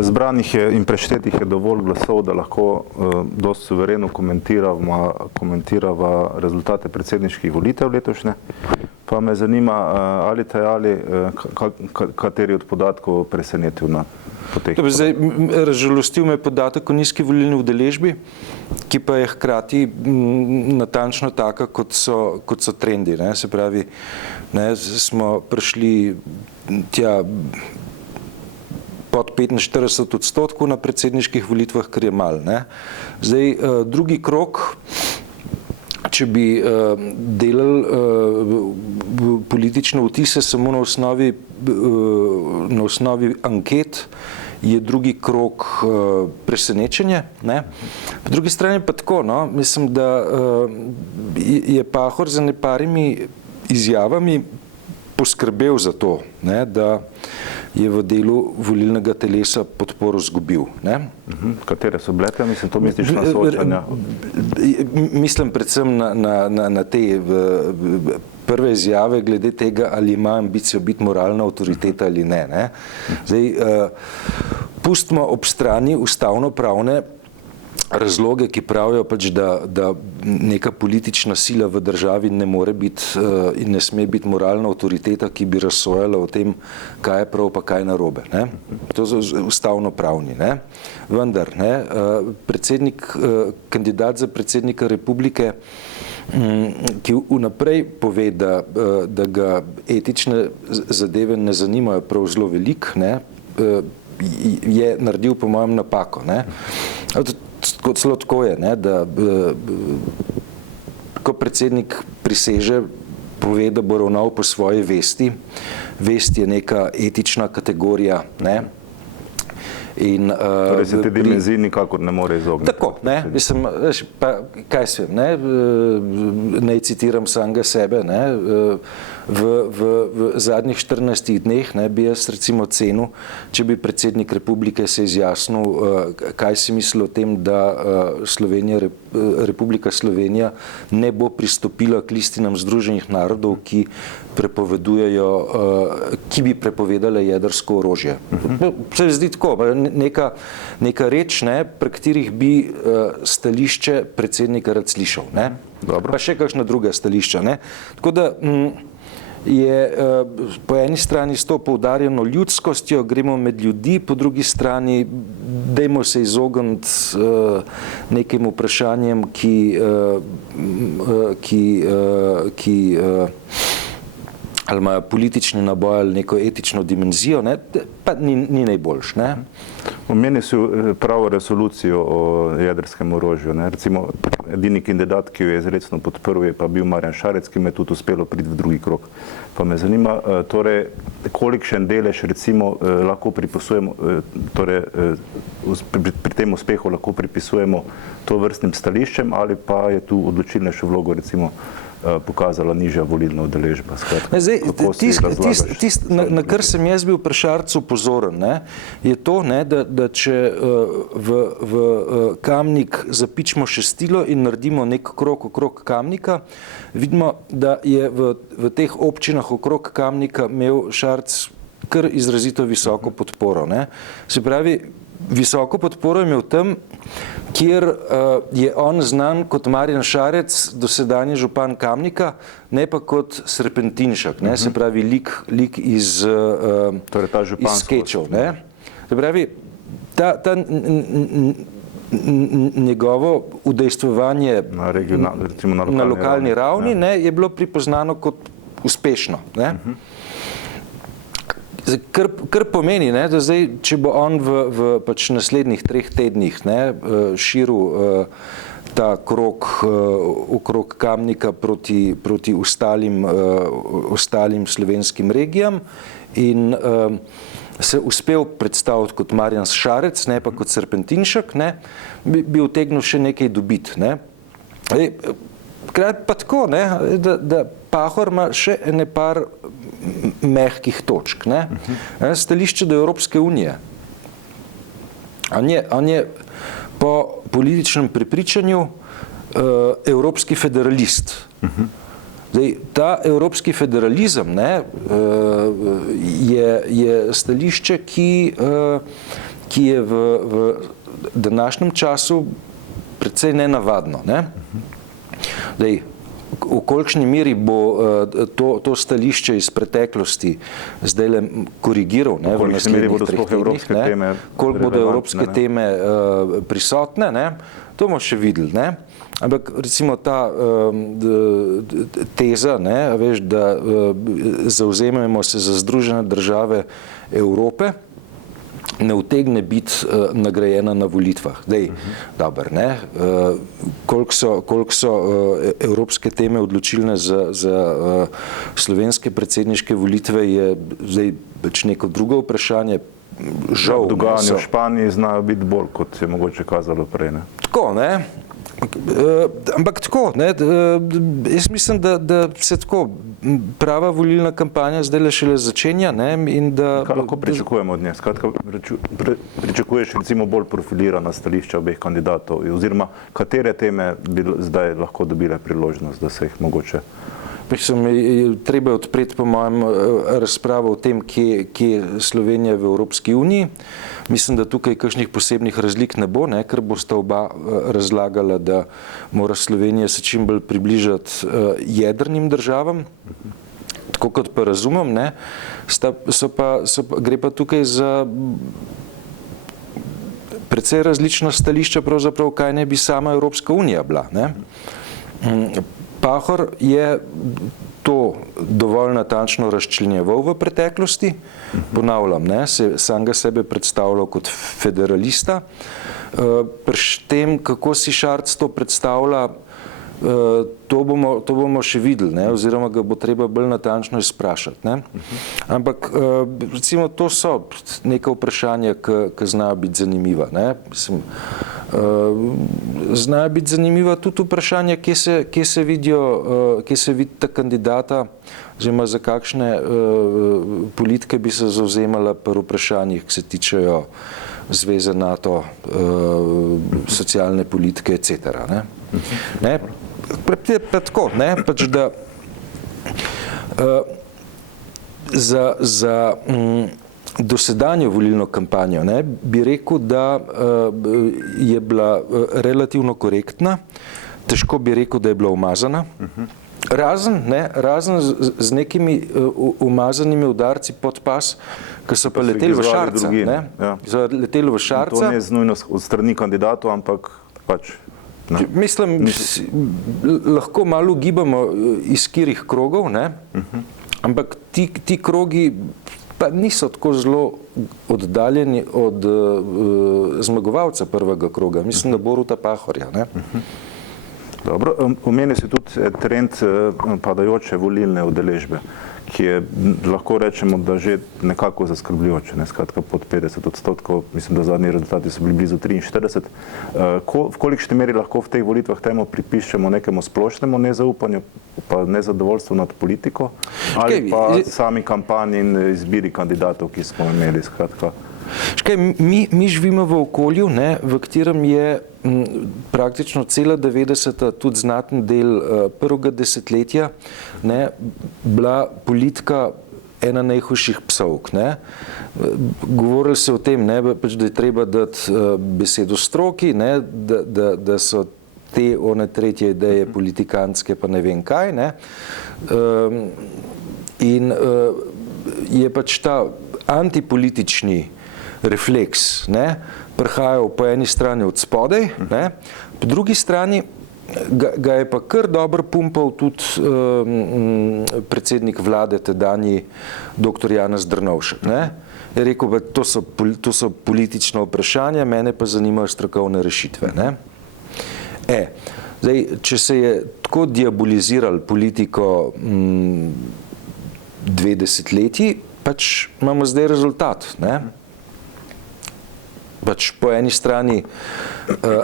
zbranih je in preštetih je dovolj glasov, da lahko dosti suvereno komentirava rezultate predsedniških volitev letošnje. Pa me zanima, ali kateri od podatkov presenetil na poteh? Razžalostil me podatek o nizki volilni udeležbi, ki pa je hkrati natančno taka, kot so trendi. Se pravi, smo prišli tja pod 45% na predsedniških volitvah, kar je malo. Zdaj, drugi krog, če bi delali politične vtise samo na osnovi anket, je drugi krog presenečenje. Po drugi strani pa tako, mislim, da je Pahor z neparimi izjavami poskrbel za to, da je v delu volilnega telesa podporo izgubil. Katere so bile? Mislim, to misliš na soočanja? Mislim predvsem na te prve izjave glede tega, ali ima ambicijo biti moralna avtoriteta ali ne. Zdaj, pustimo ob strani ustavno-pravne razloge, ki pravijo pač, da neka politična sila v državi ne more biti in ne sme biti moralna avtoriteta, ki bi razsojala o tem, kaj je prav pa kaj narobe. To so ustavno-pravni. Vendar, kandidat za predsednika republike, ki vnaprej pove, da ga etične zadeve ne zanimajo prav zelo veliko, je naredil po mojem napako. Celo tako je, da ko predsednik priseže, pove, da bo ravnal po svoji vesti. Vest je neka etična kategorija. Torej se te dimenziji nikakor ne more izogniti. Tako, mislim, pa kaj se vem, naj citiram samega sebe, v zadnjih 14 dneh bi jaz recimo cenil, če bi predsednik republike se izjasnil, kaj si misli o tem, da Republika Slovenija ne bo pristopila k listinam Združenih narodov, ki bi prepovedale jedrsko orožje. Se zdi tako, neka reč, pri katerih bi stališče predsednika rad slišal. Pa še kakšna druga stališča. Tako da je po eni strani s to poudarjeno ljudskostjo, gremo med ljudi, po drugi strani dajmo se izogniti nekim vprašanjem, ki ali imajo politični naboj ali neko etično dimenzijo, pa ni najboljš. Omenil si pravo resolucijo o jedrskem orožju. Recimo, edini kandidat, ki jo je izrecno podprl, je pa bil Marjan Šarec, ki me je tudi uspelo priti v drugi krog. Pa me zanima, torej, kolikšen delež recimo lahko pripisujemo, torej pri tem uspehu lahko pripisujemo to vrstnim stališčem, ali pa je tu odločilnejšo vlogo recimo pokazala nižja volilna udeležba. Na kar sem jaz bil pri Šarcu pozoren, je to, da če v Kamnik zapičimo šestilo in naredimo nek krog okrog Kamnika, vidimo, da je v teh občinah okrog Kamnika imel Šarc kar izrazito visoko podporo. Se pravi, visoko podporo je imel tam, kjer je on znan kot Marjan Šarec, dosedanji župan Kamnika, ne pa kot Serpentinšek, se pravi lik iz skečev. Se pravi, njegovo udejstvovanje na lokalni ravni je bilo pripoznano kot uspešno. Kar pomeni, da zdaj, če bo on v naslednjih 3 tednih širil ta krog okrog Kamnika proti ostalim slovenskim regijam in se uspel predstaviti kot Marjan Šarec, ne pa kot Serpentinšek, bi utegnil še nekaj dobiti. Hkrati pa tako, da Pahor ima še ene par mehkih točk. Stališče do Evropske unije. On je po političnem prepričanju evropski federalist. Zdaj, ta evropski federalizem, ne, je stališče, ki je v današnjem času precej nenavadno. Ne. Zdaj, v kolikšni meri bo to stališče iz preteklosti zdaj korigiral, ne, v naslednjih 3 tednih, koliko bodo evropske teme prisotne, ne, to bomo še videli. Ne. Ampak recimo ta teza, ne, veš, da zavzemamo se za Združene države Evrope, ne utegne biti nagrajena na volitvah. Dej, dober, ne? Koliko so evropske teme odločilne za slovenske predsedniške volitve, je zdaj pač neko drugo vprašanje. Žal, dogajanje v Španiji znajo biti bolj, kot je mogoče kazalo prej. Ne? Tako, ne? Ampak tako, ne, jaz mislim, da se tako prava volilna kampanja zdaj le šele začenja, ne, in da... Kaj lahko pričakujemo od nje? Skratka, pričakuješ recimo bolj profilirana stališča obeh kandidatov, oziroma katere teme bi zdaj lahko dobile priložnost, da se jih mogoče... Treba je odpreti, po mojem, razpravo o tem, kje Slovenija v Evropski uniji. Mislim, da tukaj kakšnih posebnih razlik ne bo, ne, ker bosta oba razlagala, da mora Slovenija se čim bolj približati jedrnim državam. Tako kot pa razumem, ne, gre pa tukaj za precej različna stališča, pravzaprav, kaj ne bi sama Evropska unija bila. Ne. Pahor je to dovolj natančno razčlenjeval v preteklosti, ponavljam, ne, sam ga sebe predstavljal kot federalista. Pri tem, kako si Šarec to predstavlja, to bomo še videli, ne, oziroma ga bo treba bolj natančno izprašati. Ne. Ampak recimo to so neka vprašanja, ki znajo biti zanimiva. Ne. Mislim, znajo biti zanimiva tudi vprašanja, kje se vidita kandidata, oziroma za kakšne politike bi se zavzemala pri vprašanjih, ki se tičejo zveze NATO, socialne politike, etc. Ne. Pa tako, ne, pač da za dosedanjo volilno kampanjo, ne, bi rekel, da je bila relativno korektna, težko bi rekel, da je bila umazana, razen z nekimi umazanimi udarci pod pas, ki so pa leteli v Šarca. So leteli v Šarca. To ne je nujno od strani kandidatov, ampak pač... Mislim, lahko malo ugibamo iz katerih krogov, ne? Ampak ti krogi pa niso tako zelo oddaljeni od zmagovalca prvega kroga, mislim, da Boruta Pahorja. Ne? Dobro, omenil si tudi trend padajoče volilne udeležbe, ki je, lahko rečemo, da že nekako zaskrbljujoče, ne, skratka pod 50%, mislim, da zadnji rezultati so bili blizu 43. V kolikšni meri lahko v teh volitvah temu pripišemo nekemu splošnemu nezaupanju, pa nezadovoljstvu nad politiko, ali pa sami kampanji in izbiri kandidatov, ki smo imeli, skratka? Mi živimo v okolju, ne, v katerem je praktično cela 90-ta, tudi znaten del prvega desetletja, ne, bila politika ena najhujših psovk. Ne. Govorili se o tem, ne, pač, da je treba dati besedo stroki, ne, da so te tretje ideje politikantske, pa ne vem kaj. Ne. In je pač ta antipolitični refleks, ne, prihajal po eni strani od spodaj, ne, po drugi strani ga je pa kar dobro pumpal tudi predsednik vlade, tedanji dr. Janez Drnovšek. Ne. Je rekel, da to so politična vprašanja, mene pa zanimajo strokovne rešitve. Ne. Zdaj, če se je tako diabolizirali politiko 2 desetletji, pač imamo zdaj rezultat. Ne. Pač po eni strani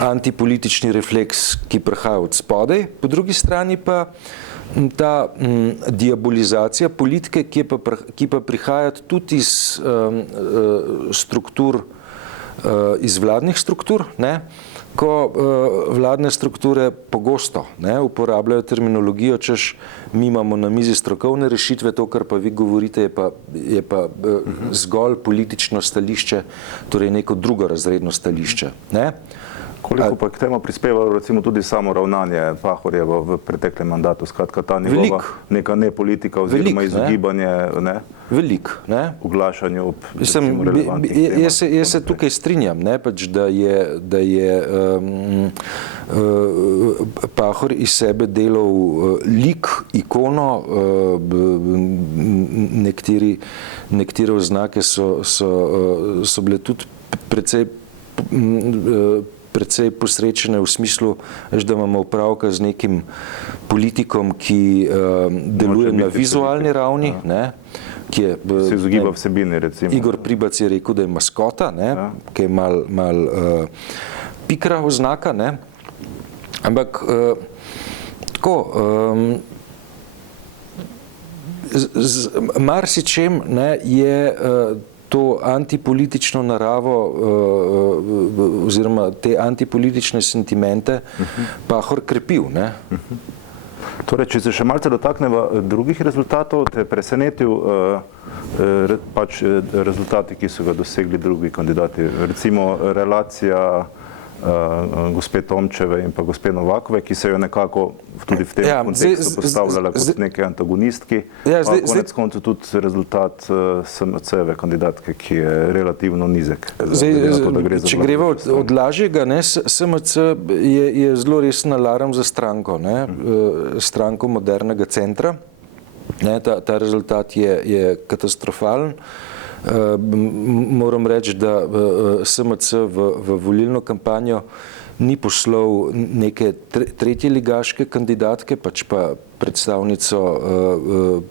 antipolitični refleks, ki prihaja od spodaj, po drugi strani pa ta diabolizacija politike, ki pa prihaja tudi iz struktur, iz vladnih struktur, ne? ko vladne strukture pogosto uporabljajo terminologijo, češ mi imamo na mizi strokovne rešitve, to, kar pa vi govorite, je pa zgolj politično stališče, torej neko drugorazredno stališče. Ne? Koliko pa k temu prispevalo recimo tudi samo ravnanje Pahorjeva v preteklem mandatu, skratka ta njegova neka nepolitika oziroma izogibanje oglašanju ob recimo relevantnih temah? Jaz se tukaj strinjam, pač, da je Pahor iz sebe delal lik, ikono, nekatere oznake so bile tudi precej posrečene v smislu, da imamo opravka z nekim politikom, ki deluje na vizualni ravni, ki je, se izogiba vsebini, recimo. Igor Pribac je rekel, da je maskota, ki je mal pikra oznaka, ampak tako, z marsičem je to antipolitično naravo oziroma te antipolitične sentimente Pahor krepil. Torej, če se še malce dotakneva drugih rezultatov, te je presenetil pač rezultati, ki so ga dosegli drugi kandidati. Recimo relacija gospe Tomčeve in pa gospe Novakove, ki se jo nekako tudi v tem kontekstu postavljala kot neke antagonistki, pa konec koncev tudi rezultat SMC-eve kandidatke, ki je relativno nizek. Če greva od lažjega, SMC je zelo resen alarm za stranko, stranko modernega centra. Ta rezultat je katastrofalen. Moram reči, da SMC v volilno kampanjo ni poslal neke tretjeligaške kandidatke, pač pa predstavnico,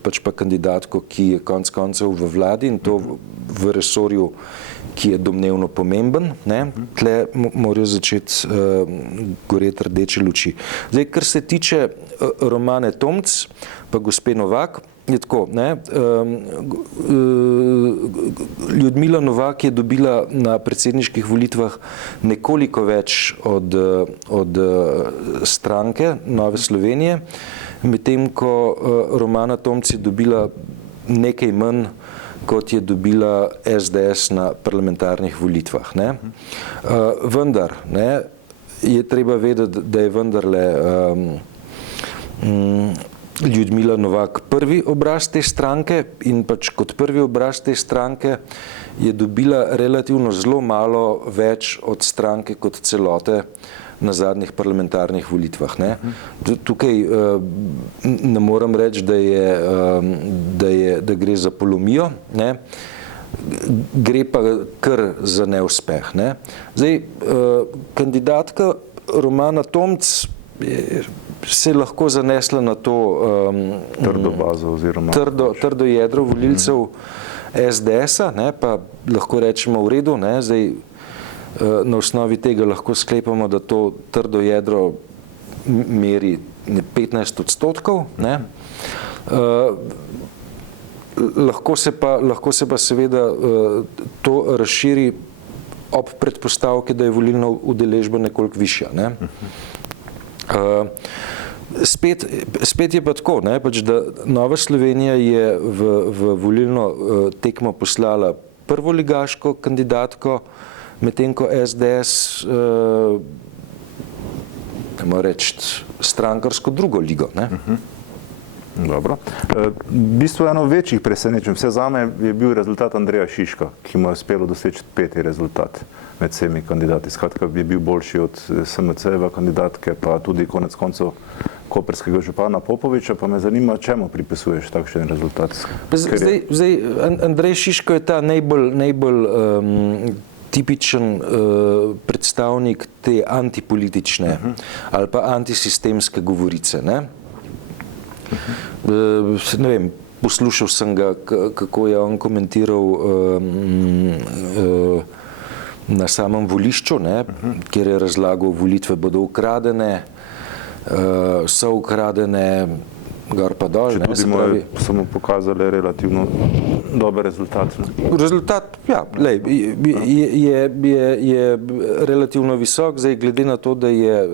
pač pa kandidatko, ki je konec koncev v vladi in to v resorju, ki je domnevno pomemben. Tle morajo začeti goreti rdeče luči. Zdaj, kar se tiče Romane Tomc pa gospe Novak, je tako, Ljudmila Novak je dobila na predsedniških volitvah nekoliko več od stranke Nove Slovenije, medtem ko Romana Tomc je dobila nekaj manj, kot je dobila SDS na parlamentarnih volitvah. Vendar je treba vedeti, da je vendarle Ljudmila Novak prvi obraz te stranke in pač kot prvi obraz te stranke je dobila relativno zelo malo več od stranke kot celote na zadnjih parlamentarnih volitvah. Tukaj ne moram reči, da gre za polomijo, gre pa kar za neuspeh. Zdaj, kandidatka Romana Tomc se je lahko zanesla na to trdo bazo oziroma trdo jedro volilcev SDS-a, pa lahko rečemo v redu, zdaj na osnovi tega lahko sklepamo, da to trdo jedro meri 15%. Lahko se pa seveda to razširi ob predpostavki, da je volilna udeležba nekoliko višja. Spet je pa tako, pač da Nova Slovenija je v volilno tekmo poslala prvoligaško kandidatko, medtem ko SDS, moramo reči, strankarsko drugo ligo. Dobro. V bistvu eno večjih presenečenj, vse zame je bil rezultat Andreja Šiška, ki mu je uspelo doseči 5. rezultat med vsemi kandidati. Skratka, je bil boljši od SMC-eve kandidatke, pa tudi konec koncev koprskega župana Popoviča, pa me zanima, čemu pripisuješ takšen rezultat? Zdaj, Andrej Šiško je ta najbolj tipičen predstavnik te antipolitične ali pa antisistemske govorice. Ne vem, poslušal sem ga, kako je on komentiral na samem volišču, kjer je razlagal, volitve bodo ukradene, so ukradene, gor pa dol. Če tudi so mu pokazali relativno dober rezultat. Rezultat, ja, lej, je relativno visok, zdaj glede na to, da je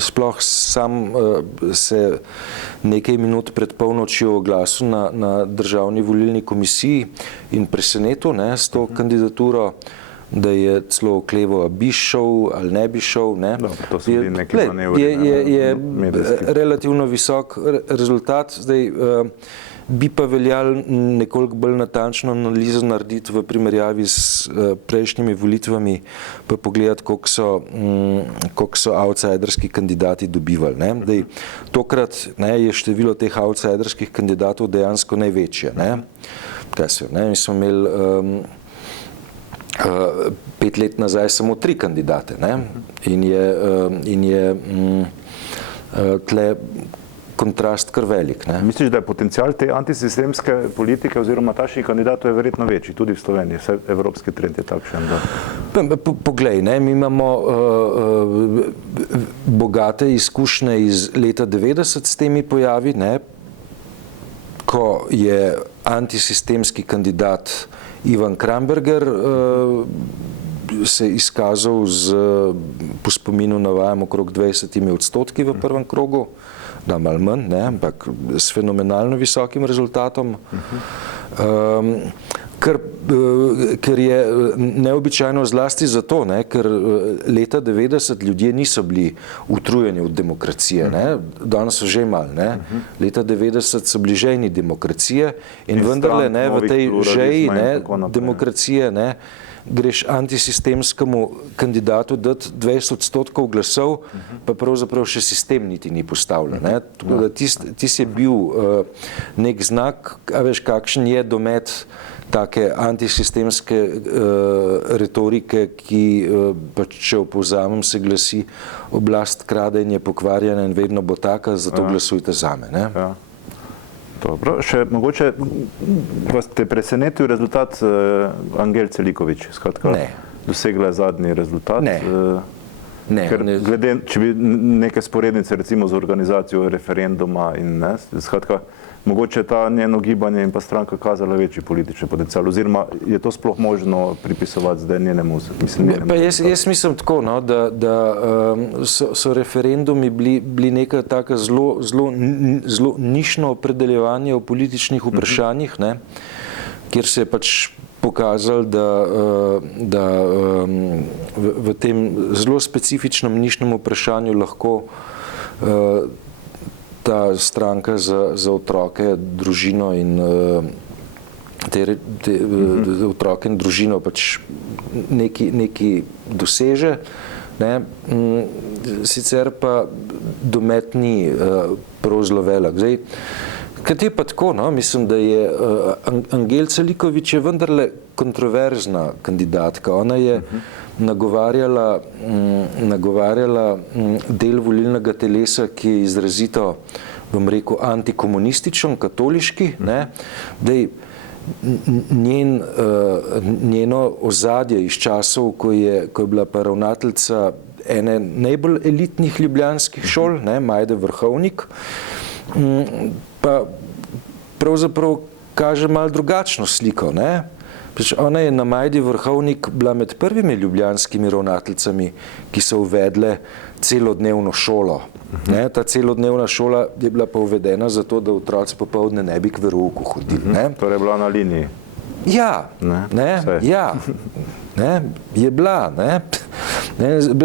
sploh sam se nekaj minut pred polnočjo oglasil na Državni volilni komisiji in presenetil s to kandidaturo, da je celo okleval, bi šel ali ne bi šel. Dobro, to so bili neki manevri. Je relativno visok rezultat. Zdaj, bi pa veljalo nekoliko bolj natančno analizo narediti v primerjavi s prejšnjimi volitvami, pa pogledati, koliko so outsiderski kandidati dobivali. Zdaj, tokrat je število teh outsiderskih kandidatov dejansko največje. Mi smo imeli 5 let nazaj samo 3 kandidate in je tle kontrast kar velik. Misliš, da je potencial te antisistemske politike oziroma takšnih kandidatov je verjetno večji, tudi v Sloveniji, vse evropski trend je takšen? Poglej, mi imamo bogate izkušnje iz leta 90 s temi pojavi, ko je antisistemski kandidat Ivan Kramberger se izkazal po spominu navajam okrog 20% v prvem krogu, da malo manj, ampak s fenomenalno visokim rezultatom, ker je neobičajno zlasti zato, ker leta 90 ljudje niso bili utrujeni od demokracije, danes so že malo, leta 90 so bili žejni demokracije in vendarle v tej žeji demokracije greš antisistemskemu kandidatu dati 20% glasov, pa pravzaprav še sistem niti ni postavljen. Tako da tis je bil nek znak, a veš, kakšen je domet take antisistemske retorike, ki, če povzamem, se glasi: oblast krade in je pokvarjena in vedno bo taka, zato glasujte zame. Ja. Dobro, še mogoče vas te presenetil rezultat Angel Celiković, skratka, dosegla je zadnji rezultat. Ker glede, če bi neke sporednice recimo z organizacijo referenduma in skratka, mogoče ta njeno gibanje in pa stranka kazala večji politični potencial, oziroma je to sploh možno pripisovati zdaj njenemu? Jaz mislim tako, da so referendumi bili neka taka zelo nišno opredeljevanje o političnih vprašanjih, kjer se je pač pokazali, da v tem zelo specifičnem nišnem vprašanju lahko ta stranka za otroke, družino in te otroke in družino pač nekaj doseže. Sicer pa domet ni prav zelo velik. Zdaj, kad je pa tako, mislim, da je Angel Celiković je vendarle kontroverzna kandidatka. Ona je nagovarjala del volilnega telesa, ki je izrazito, bom rekel, antikomunističen, katoliški. Njeno ozadje iz časov, ko je bila pa ravnateljica ene najbolj elitnih ljubljanskih šol, Majde Vrhovnik, pa pravzaprav kaže malo drugačno sliko. Ona je na Majdi Vrhovnik bila med prvimi ljubljanskimi ravnateljicami, ki so uvedle celodnevno šolo. Ta celodnevna šola je bila pa uvedena zato, da otroci popoldne ne bi k verouku hodili. Torej je bila na liniji. Ja, je bila.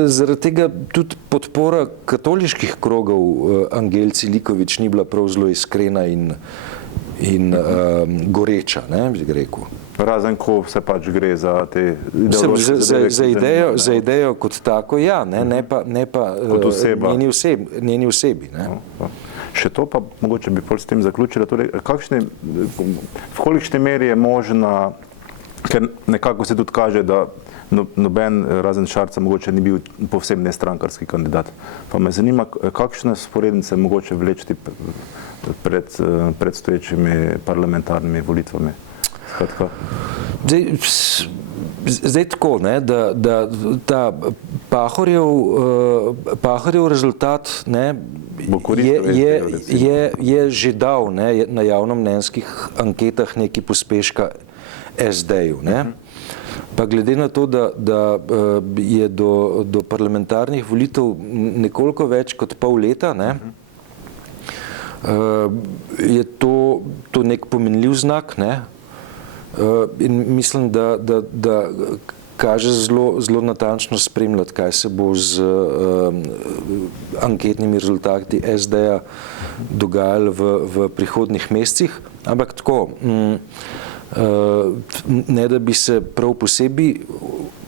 Zaradi tega tudi podpora katoliških krogov Angel Celiković ni bila prav zelo iskrena in goreča, bi rekel. Razen, ko se pač gre za te za idejo kot tako, ne pa njeni osebi. Še to pa mogoče bi pol s tem zaključila. Torej, v kolikšni meri je možna, ker nekako se tudi kaže, da noben razen Šarca mogoče ni bil povsem nestrankarski kandidat. Pa me zanima, kakšne sporednice mogoče vlečiti pred predstoječimi parlamentarnimi volitvami. Zdaj tako, da ta Pahorjev rezultat ne, Bo koristil SD-ju, recimo. je že dal ne, na javnomnenjskih anketah nekaj pospeška SD-ju. Ne. Pa glede na to, da je do parlamentarnih volitev nekoliko več kot pol leta, ne, je to nek pomenljiv znak, ne, in mislim, da kaže zelo natančno spremljati, kaj se bo z anketnimi rezultati SD-ja dogajalo v prihodnjih mesecih, ampak tako, ne da bi se prav posebej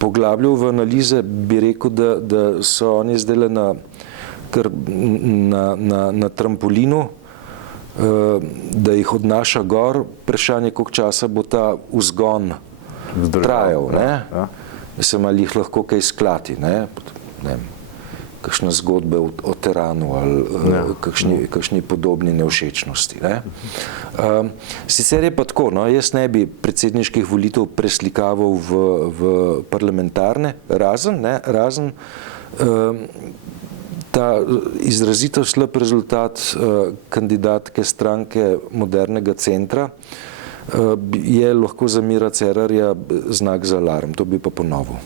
poglabljal v analize, bi rekel, da so oni zdaj na trampolinu, da jih odnaša gor, vprašanje, koliko časa bo ta vzgon trajal, ne? Ja. Da se malo jih lahko kaj sklati, ne vem, kakšne zgodbe o teranu ali kakšni podobni nevšečnosti. Ne? Sicer je pa tako, no, jaz ne bi predsedniških volitev preslikaval v parlamentarne, razen ta izrazito slab rezultat kandidatke stranke Modernega centra je lahko za Mira Cerarja znak za alarm, to bi pa ponovil.